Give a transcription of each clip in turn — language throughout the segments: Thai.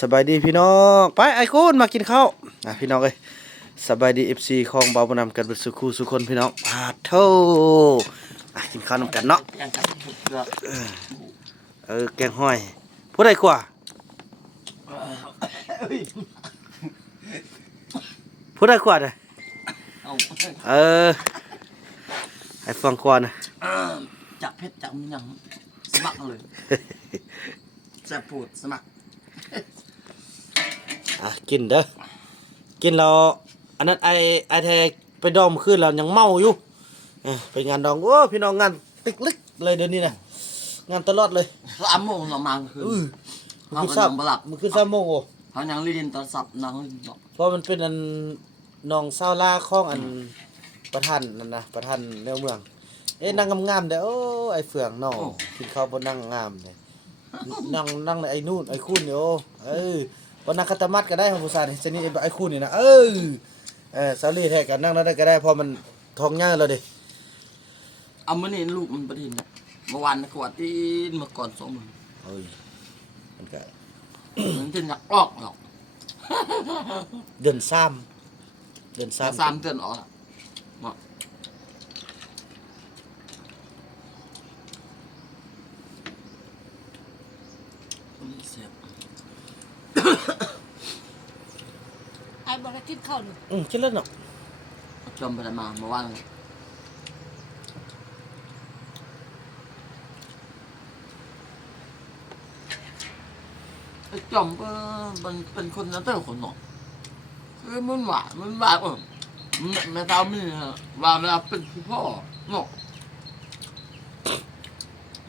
สบายดีพี่น้องไปไอ้คุณมากินข้าวพี่น้องเอ้ยสบายดี FC ของเบาบ่นำกันเบิดสุขสุคนพี่น้องโธ่กินข้าวนำกันเนาะแกงห้อยผู้ใดกว่าผู้ใดกว่าเด้อไอ้ฟังกว่านะจับเพชรจับมันยังสมัครเลยจะปวดสมัครกินเด้อกินเราอันนั้นไอแทไปดองขึ้นเรายังเมาอยู่ไปงานดองโอ้พี่น้องงานติ๊กลึกเลยเดี๋ยวนี้นะงานตลอดเลย3 โมงเรามาคือมันคือ3 โมงโอ้เขายังเรียนโทรศัพท์นั่งเพราะมันเป็นอันน้องซาวลาของอันประธานนั่นนะประธานแนวเมืองนั่งงามๆเด้อโอ้ไอเฟืองน้องกินข้าวบนนั่งงามเลยนั่งในไอ้นู่นไอ้คุณนี่โอ้บนนั่งคัตมัดก็ได้ของผู้ชายนี่ชนิดไอ้คุณนี่นะสาลีแท้กันนั่งได้ก็ได้พอมันท้องย่างแล้วดิเอามื่อนี้ลูกมันประเด็นเนี่ยเมื่อวานกวาดที่เมื่อก่อน2 มื้อมันก็มันจะหนักออกหรอกเดือน3 เดือนออกไอ้บอกให้กินข้าวหนึ่งกินแล้วเนาะจมไปมาเมื่อวานจอมมันเป็นคนนั้นแต่คนหนอกคือมันหวานแม่เท้ามีว่าเวลาเป็นคือพ่อหนอก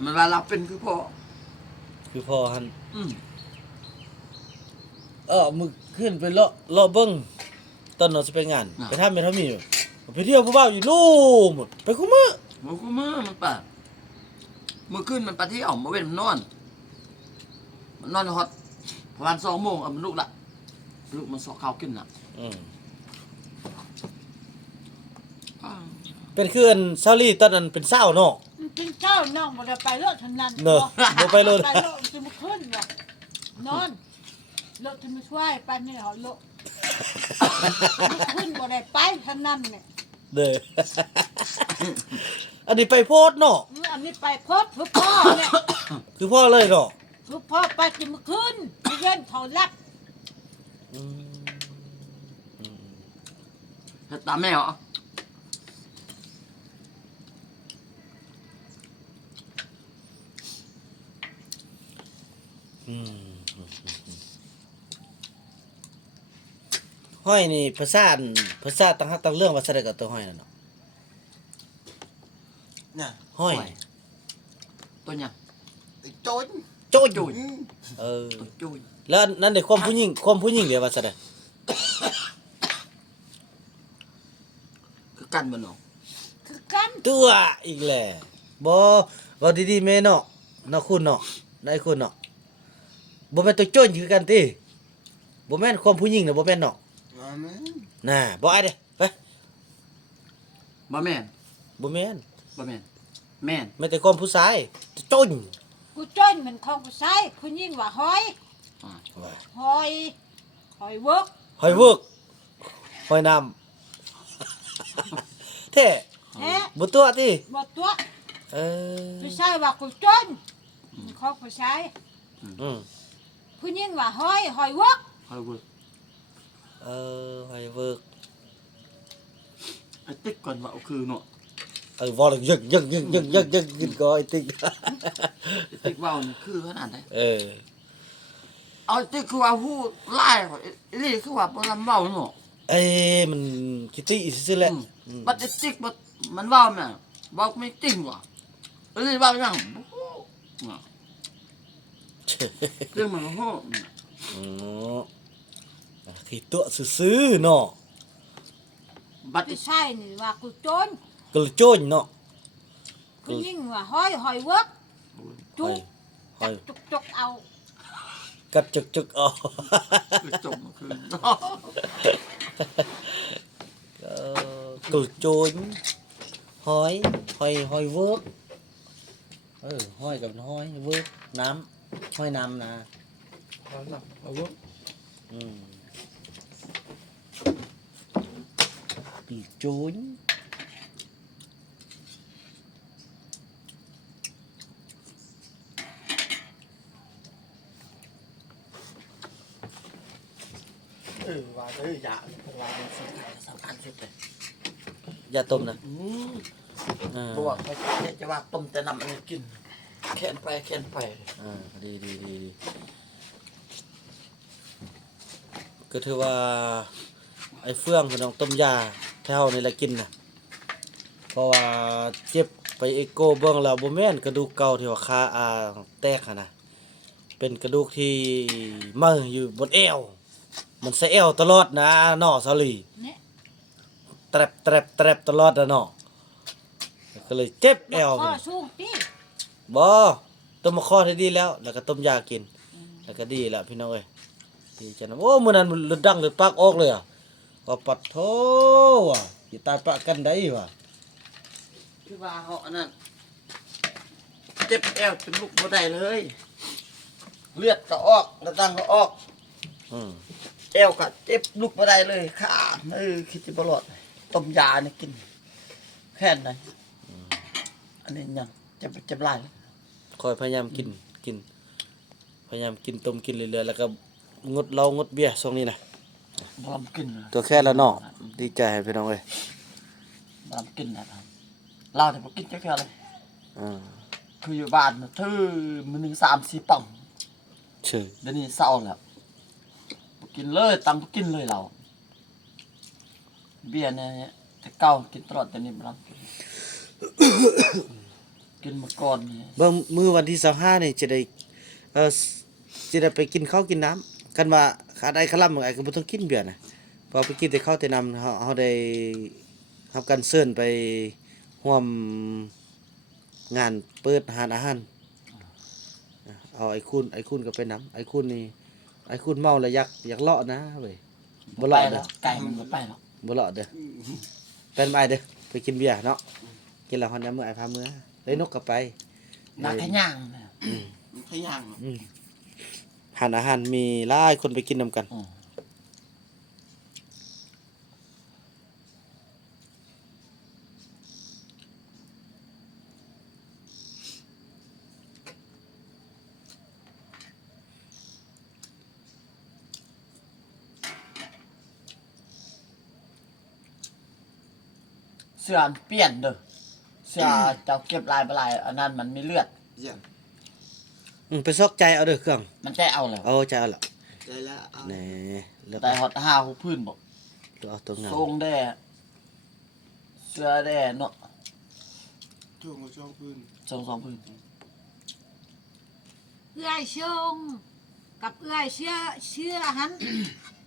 มันเวลาเป็นคือพ่อหันมึงขึ้นไปเลาะเบิ้งตอนเราจะไปงานไปทำไม่ทำมีไปเที่ยวผู้บ่าวอยู่นู่นหมดไปคุ้มมือมันป่ะเมื่อคืนมันไปที่มันเว้นมันนอนฮอตประมาณ2 โมงมันลุกมันสอกข้าวกินเป็นคืนซาลี่ตอนนั้นเป็นเศร้าเนาะเป็นเจ้าน้องบ่ได้ไปเลิกทั้งนั้นเนาะบ่ไปเลยจะมาขึ้นว่ะนอนเลิกจะมาช่วยไปนี่เหรอเลิกขึ้นบ่ได้ไปทั้งนั้นเนี่ยเด้ออันนี้ไปโพสเนาะอันนี้ไปโพสคือพ่อเนี่ยคือพ่อเลยเนาะคือพ่อไปจะมาขึ้นเย็นถอนรับตามแม่เหรอห้อยนี่ภาษาตั้งฮักตั้งเรื่องว่าแสดงกับตัวห้อยนั่นเนาะเนี่ยห้อยตัวเนี่ยโจนโจนแล้วนั่นได้ความผู้หญิงเดี๋ยวว่าแสดงคือกันบ่เนาะคือกันตัวอีกแหละบ่ว่าดีๆแม่เนาะคุณเนาะได้คุณเนาะบ่แม่นตัวโจนคือกันติบ่แม่นความผู้หญิงน่ะบ่แม่นเนาะน่ะบ่ไอ้เด้ไปบ่แม่นแม่นไม่แต่ความผู้ชายโจนกูจ้นเหมือนของผู้ชายผู้หญิงว่าหอยเวิร์กหอยน้ำแท้บ่ตัวติบ่ตัวผู้ชายว่ากูจ้นของผู้ชายผู้หญิงว่าหอยเวิร์กหอยเวิร์กไอ้ติ๊กก่อนว่าคือเนาะวอลยึกกินก็ไอ้ติ๊กว่าวนี่คือขนาดไหนเอาติ๊กคือว่าผู้ไล่นี่คือว่าบ่ลำเว้าเนาะมันคิดตี้ซื่อแหละบัดติ๊กบัดมันเว้าแม่เว้าไม่จริงว่ะนี่เว้าจังเรื่องมันโหคิดตัวซื่อเนาะบัดใช่นี่ว่ากูโจนก็โจนเนาะผู้หญิงว่าหอยเวิร์กจุกเอากัดจุกเอาจบคือกูโจนหอยเวิร์กหอยกับหอยเวิร์กน้ำหอยน้ำนะห เอาลูก ปีกจูน ว่าอย่าว่าสำคัญสุดเลย อย่าต้มนะอ่า เพราะว่าเขาจะว่าต้มแต่น้ำอันนี้กินแค้นไปดีก็ถือว่าไอ้เฟื่องพี่น้องต้มยาแถวนี่แหละกินน่ะเพราะว่าเจ็บไปเอโกเบิ่งแล้วบ่แม่นกระดูกเก่าที่ว่าขาแตกหั่นน่ะเป็นกระดูกที่มาอยู่บนเอวมันใส่เอวตลอดนะเนาะซาลี เนี่ย แตรบตลอดนะเนาะก็เลยเจ็บเอว ข้อสูงติ บ่ต้มมะขอให้ดีแล้วแล้วก็ต้มยากินแล้วก็ดีแล้วพี่น้องเอ้ยดีจังนะโอ้มื้อนั้นมันเลือดดังเลือดปากออกเลยอ่ะว่าปัดโธว่ะสิตายปะกันได้ว่ะ คือว่าเขาอันนั้นเจ็บแอวจนลุกบ่ได้เลยเลือดก็ออกแล้วตั้งก็ออก อืม แอวก็เจ็บลุกบ่ได้เลยขาคิดสิบ่รอดต้มยานี่กินแค่ไหนอันนี้ยังเจ็บหลาย คอยพยายามกินพยายามกินต้มกินเรื่อยๆแล้วก็งดเหล้างดเบียร์ช่วงนี้นะ บ่ลำกิน ตัวแค่ละเนาะดีใจให้พี่น้องเอ้ย บ่ลำกินนะครับเราแต่บ่กินจักเทื่อเลย อ่า คืออยู่บ้านน่ะถือมื้อหนึง3-4ป่อง เชื่อ เดี๋ยวนี้เศร้าแล้วบ่กินเลยตังบ่กินเลยเราเบียร์เนี่ยแต่เก่ากินตลอดแต่นี้บ่ลำกิน กินมาก่อนนี่ เบิ่งมื้อวันที่25นี่จะได้จะได้ไปกินข้าวกินน้ำกันว่าขาดไอ้คลำไอ้ก็บ่ต้องกินเบียร์นะพอไปกินแต่ข้าวแต่น้ำเฮาได้รับการเชิญไปร่วมงานเปิดร้านอาหารเอาไอ้คุณก็ไปนำไอ้คุณนี่ไอ้คุณเมาแล้วอยากเลาะนะเว้ยบ่เลาะ ไป เด้ แล้ อ วไก่มันบ่ไปหรอก บ่เลาะเด้อเป็นไปเด้อไปกินเบียร์เนาะกินแล้วฮอนน้ำมื้อไอ้พามื้อเลยนกก็ไป นักขย่างนะขย่าง หานอาหารมีหลายคนไปกินนำกัน เสื้อมันเปลี่ยนเด้อเสื้อเจ้าเก็บลายบ่ลายอันนั้นมันมีเลือด ไปซอกใจเอาเด้อเครื่อง มันแจ้เอาแล้ว เอาใจเอาละ ใจแล้วเอา แหน่แล้ว แต่ฮอด5หูพื้นบ่ ตัวเอาตัวงาม ทรงแด้เสื้อแด้เนาะ ช่วงกับช่วงพื้น ทรง2พื้น เอื้อยชงกับเอื้อยเชื่อหัน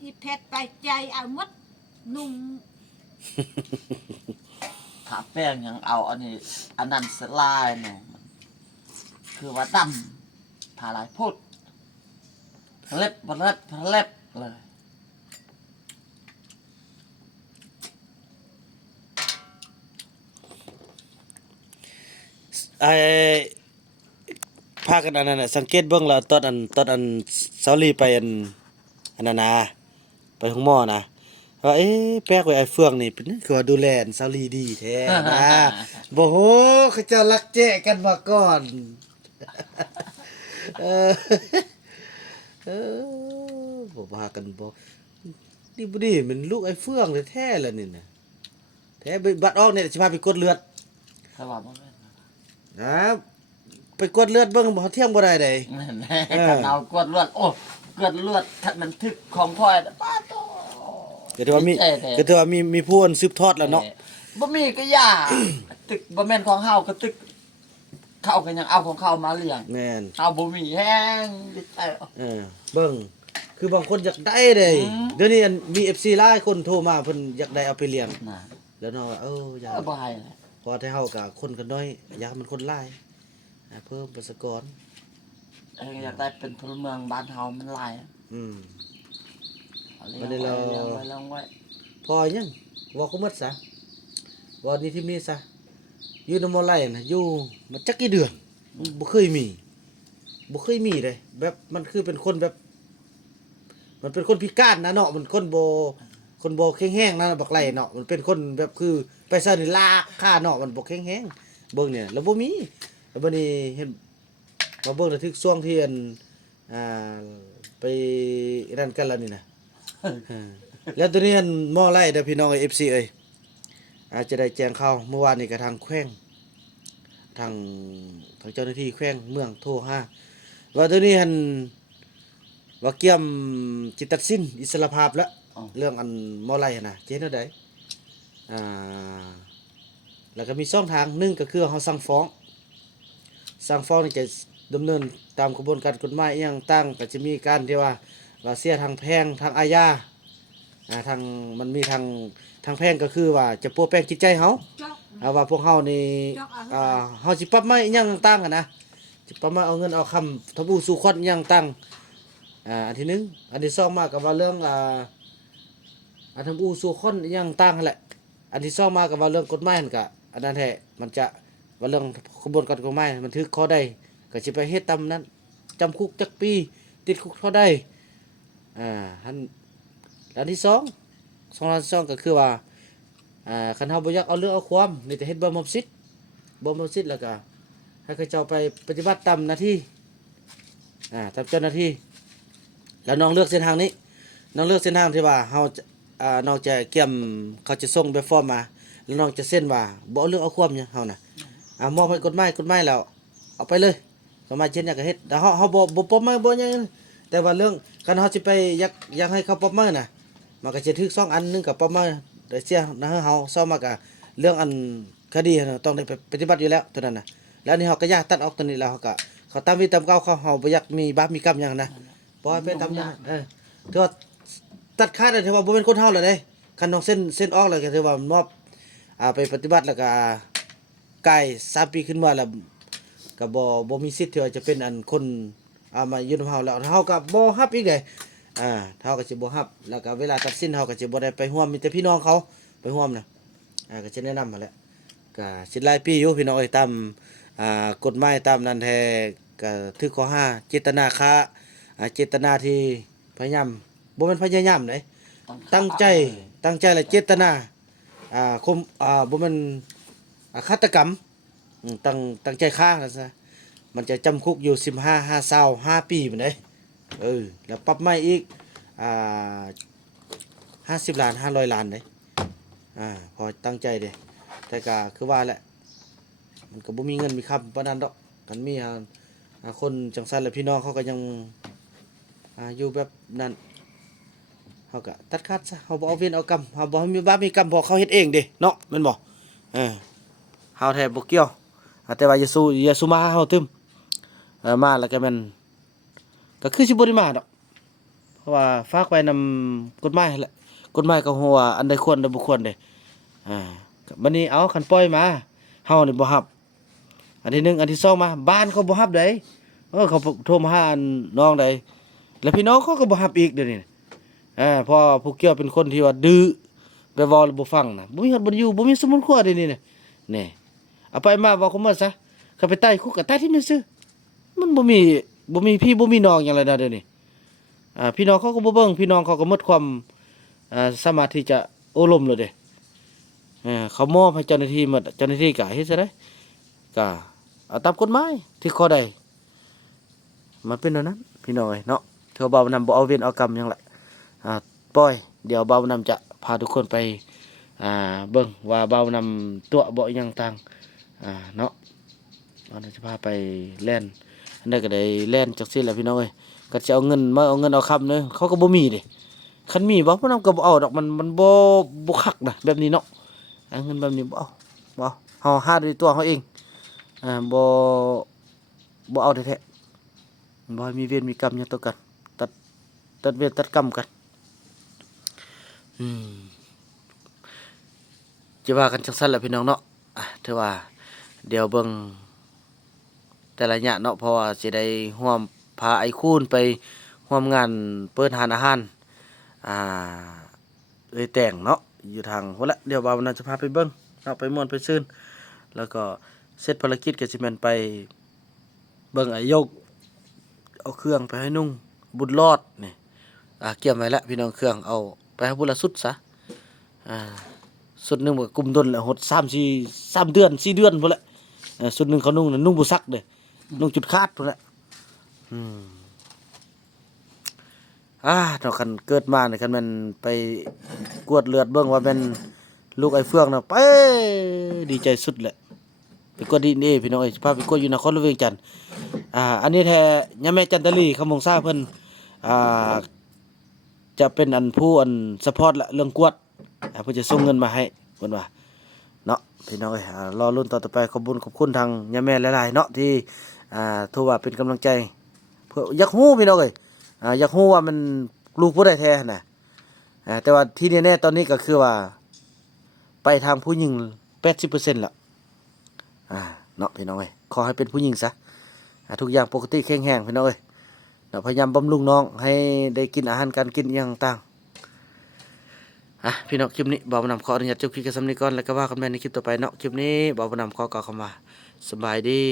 อีเพชรไปใจเอาหมดนุ่ง ถ้าแป้งยังเอาอันนี้อันนั้นสลายเนาะมันคือว่าดำทาลายพูดเล็บเลย ไอ้พากันอันนั้นน่ะสังเกตเบิ่งแล้วตอนอันเซาลีไปอันนั้นนะไปห้องหมอนะว่าแปลกไว้ไอ้เฟืองนี่เป็นคือว่าดูแลเซาลีดีแท้นะบ่โหเขาเจ้ารักแจ้กันมาก่อน เออเอบ่ว่ากันบ่นี่บ่ดีมันลูกไอ้เฟืองแท้ๆแล้วนี่น่ะแท้บัดออกเนี่ยสิพาไปกดเลือด ถ้าว่าบ่แม่น ครับไปกดเลือดเบิ่งบ่เที่ยงบ่ได้เด้ แม่นกันเอากวดเลือดโอ้กวดเลือดถ้ามันทึกของพ่อยป้าโต ก็ถือว่ามี ใช่แท้ ก็ถือว่ามีผู้สืบทอดแล้วเนาะ บ่มีก็ย่า ตึกบ่แม่นของเฮาก็ตึกเขาก็ยังเอาของเขามาเลี้ยง แม่น เอาบ่มีแห้งดิใจเอา เบิ่งคือบางคนอยากได้เด้ อืม เดี๋ยวนี้มี FC หลายคนโทรมาเพิ่นอยากได้เอาไปเลี้ยง น่ะ แล้วเนาะว่าอย่า บ่ให้เลย พอแต่เฮาก็คนก็น้อยอยากให้มันคนหลายเพิ่มประชากร อยากได้เป็นพลเมืองบ้านเฮามันหลาย อืม เอาเลี้ยง วันนี้ ไว้ เรา เลี้ยงไว้เลี้ยงไว้ พอยังว่าคุหมดซะว่านี่ที่นี่ซะอยู่นำบ่ไล่น่ะอยู่มาจักกี่เดือนบ่เคยมีเลยแบบมันคือเป็นคนแบบ มันเป็นคนพิการนะเนาะมันคนบ่แข็งแรงนะบักไหลเนาะมันเป็นคนแบบคือไปซะนี่ลากค่าเนาะมันบ่แข็งแรงเบิ่งเนี่ยแล้วบ่มีแล้วบัดนี้เห็นมาเบิ่งระทึกช่วงที่อันอ่าไปนั่นกันแล้วนี่นะแล้วตัวนี้อันหม้อไล่เด้อพี่น้อง FC เอ้ยอาจจะได้แจ้งข่าวเมื่อวานนี้ก็ทางแขวงทางเจ้าหน้าที่แขวงเมืองโทรหาว่าตัวนี้หันว่าเกี่ยมจิตตัดสินอิสรภาพแล้วเรื่องอันหม้อไล่นะเจ๊เท่าใดอ่าแล้วก็มีช่องทางหนึงก็คือเฮาสั่งฟ้องนี่จะดำเนินตามกระบวนการกฎหมายอหยังตั้งก็จะมีการที่ว่าเสียทางแพ่งทางอาญาทางมันมีทางแพ่งก็คือว่าจะปกป้องจิตใจเฮา จอก ว่าพวกเฮานี่เฮาสิปรับมาอิหยังต่างๆนะสิปรับมาเอาเงินเอาคำทบูสู่คนอิหยังต่างอันที่หนึ่งอันที่สองมาก็ว่าเรื่องอันทบูสู่คนอิหยังต่างนั่นแหละอันที่สองมาก็ว่าเรื่องกฎหมายนั่นก็อันนั้นแท้มันจะว่าเรื่องกระบวนการกฎหมายมันถึกข้อใดก็สิไปเฮ็ดตามนั้นจำคุกจักปีติดคุกเท่าใดอันอันที่สองอันที่สองก็คือว่าคันเฮาบ่อยากเอาเรื่องเอาความนี่จะเฮ็ดบ่มอบสิทธิ์แล้วก็ให้เขาเจ้าไปปฏิบัติตามหน้าที่ตามเจ้าหน้าที่แล้วน้องเลือกเส้นทางนี้น้องเลือกเส้นทางที่ว่าเฮาน้องจะเกี่ยมเขาจะส่งแบบฟอร์มมาแล้วน้องจะเซ็นว่าบ่เอาเรื่องเอาความหยังเฮาน่ะมอบให้กฎหมายแล้วเอาไปเลยกฎหมายเช่นหยังก็เฮ็ดแต่เฮาบ่ปรบมือบ่หยังแต่ว่าเรื่องคันเฮาสิไปอยากให้เขาปรบมือน่ะมันก็จะถึก2อันนึงก็ปรบมือได้เสียนะเฮาซ้อมมากะเรื่องอันคดีต้องได้ไปปฏิบัติอยู่แล้วตัวนั้นน่ะแล้วนี่เฮาก็อยากตัดออกตัวนี้แล้วเขาตามวิตามเก่าเขาเฮาบ่อยากมีบาปมีกรรมหยังนะปล่อยไปตามนั้นถือว่าตัดขาดได้ถือว่าบ่เป็นคนเฮาแล้วเด้คันน้องเส้นออกแล้วก็ถือว่ามอบไปปฏิบัติแล้วก็ไกล3ปีขึ้นมาแล้วก็บ่มีสิทธิ์ที่ว่าจะเป็นอันคนมาอยู่นำเฮาแล้วเฮาก็บ่รับอีกเด้เฮาก็สิบ่รับแล้วก็เวลาตัดสินเฮาก็สิบ่ได้ไปร่วมมีแต่พี่น้องเขาไปร่วมน่ะก็สิแนะนำมาแหละก็สิหลายปีอยู่พี่น้องเอ้ยตามกฎหมายตามนั้นแท้ก็ถือข้อห้าเจตนาฆ่าเจตนาที่พยายามบ่แม่นพยายามเด้ตั้งใจและเจตนาบ่แม่นฆาตกรรมตั้งใจฆ่านั่นซะมันจะจำคุกอยู่15 5 20 5 ปีบัดนี้แล้วปรับใหม่อีก50 ล้าน500 ล้านเด้พอตั้งใจเด้แต่ก็คือว่าแหละมันก็บ่มีเงินมีคำปานนั้นดอกกันมีคนจังซั่นแหละพี่น้องเขาก็ยังอยู่แบบนั้นเฮาก็ตัดขาดซะเฮาบ่เอาเวรเอากรรมเฮาบ่มีบาปมีกรรมเพราะเขาเฮ็ดเองเด้เนาะแม่นบ่เฮาแท้บ่เกี่ยวแต่ว่าอย่าสู้มาหาเฮาตึมมาแล้วก็แม่นก็คือสิบ่ได้มาดอกเพราะว่าฝากไว้นำกฎหมายแหละกฎหมายก็ฮู้ว่าอันใดควรอันใดบ่ควรเด้บัดนี้เอาคันปล่อยมาเฮานี่บ่รับอันที่1อันที่2มาบ้านเขาบ่รับได้เขาโทรมาหาน้องได้แล้วพี่น้องเขาก็บ่รับอีกเดี๋ยวนี้เพราะผู้เกี่ยวเป็นคนที่ว่าดื้อไปเว้าแล้วบ่ฟังน่ะบ่มีฮอดบ่อยู่บ่มีสมุนครัวเดี๋ยวนี้นี่เอาไปมาเว้าเขามาซะเขาไปใต้คุกก็ใต้ที่มันซื่อมันบ่มีพี่บ่มีน้องหยังเลยนะเดี๋ยวนี้พี่น้องเขาก็บ่เบิ่งพี่น้องเขาก็หมดความสามารถที่จะโอ้ล้มเลยเด้เขามอบให้เจ้าหน้าที่หมดเจ้าหน้าที่ก็เฮ็ดซะได้ก็เอาตามกฎหมายที่ข้อใดมันเป็นเท่านั้นพี่น้องเอ้ยเนาะเถือเบานำบ่เอาเวรเอากรรมหยังแหละปล่อยเดี๋ยวเบานำจะพาทุกคนไปเบิ่งว่าเบานำตัวบ่อิหยังต่างเนาะเราจะพาไปแล่นอันนั้นก็ได้แล่นจักซี่แหละพี่น้องเอ้ยก็จะเอาเงินเอาคำเด้อเขาก็บ่มีเด้คันมีบ่เพิ่นนำก็บ่เอาดอกมันบ่คักนะแบบนี้เนาะเงินแบบนี้บ่เอาเฮาหาด้วยตัวเฮาเองบ่เอาแท้ๆบ่ให้มีเวรมีกรรมหยังต่อกันตัดเวรตัดกรรมกันจะว่ากันจังซั่นแหละพี่น้องเนาะถือว่าเดี๋ยวเบิ่งแต่ละอย่างเนาะเพราะว่าสิได้ร่วมพาไอ้คูนไปร่วมงานเปิดร้านอาหารแต่งเนาะอยู่ทางพุ่นละเดี๋ยวบ่าวนั้นจะพาไปเบิ่งเนาะไปม่วนไปซื่นแล้วก็เสร็จภารกิจก็สิแม่นไปเบิ่งไอ้ยกเอาเครื่องไปให้นุ่งบุญรอดนี่ เกี่ยมไว้แล้วพี่น้องเครื่องเอาไปให้พุ่นละสุดซะสุดหนึงก็กุมต้นแล้วหด3 เดือน 4 เดือนพุ่นแหละสุดหนึงเขานุ่งน่ะนุ่งบ่ซักเด้นุ่งจุดคาดพุ่นแหละเนาะคันเกิดมานี่คันแม่นไปกวดเลือดเบิ่งว่าแม่นลูกไอ้เฟืองน่ะไปดีใจสุดแหละไปกวดนี่พี่น้องเอ้ยพาไปกวดอยู่นครหลวงเวียงจันทน์อันนี้แท้ย่าแม่จันทลีคำมงซ่าเพิ่นจะเป็นอันผู้อันซัพพอร์ตละเรื่องกวดเพิ่นจะส่งเงินมาให้เพิ่นว่าเนาะพี่น้องเอ้ยรอลุ้นต่อไปขอบคุณทางย่าแม่หลายๆเนาะที่โทรว่าเป็นกำลังใจเพื่ออยากฮู้พี่น้องเอ้ยอยากฮู้ว่ามันลูกผู้ใดแท้น่ะแต่ว่าที่แน่ๆตอนนี้ก็คือว่าไปทางผู้หญิง 80% แล้วเนาะพี่น้องเอ้ยขอให้เป็นผู้หญิงซะทุกอย่างปกติแข็งแรงพี่น้องเอ้ยเนาะพยายามบำรุงน้องให้ได้กินอาหารการกินอย่างต่างพี่น้องคลิปนี้บ่าวบ่าวนำขออนุญาตจบคลิปกันซ้ำนี้ก่อนแล้วก็ว่ากันใหม่ในคลิปต่อไปเนาะคลิปนี้บ่าวบ่าวนำขอกล่าวคำว่าสบายดี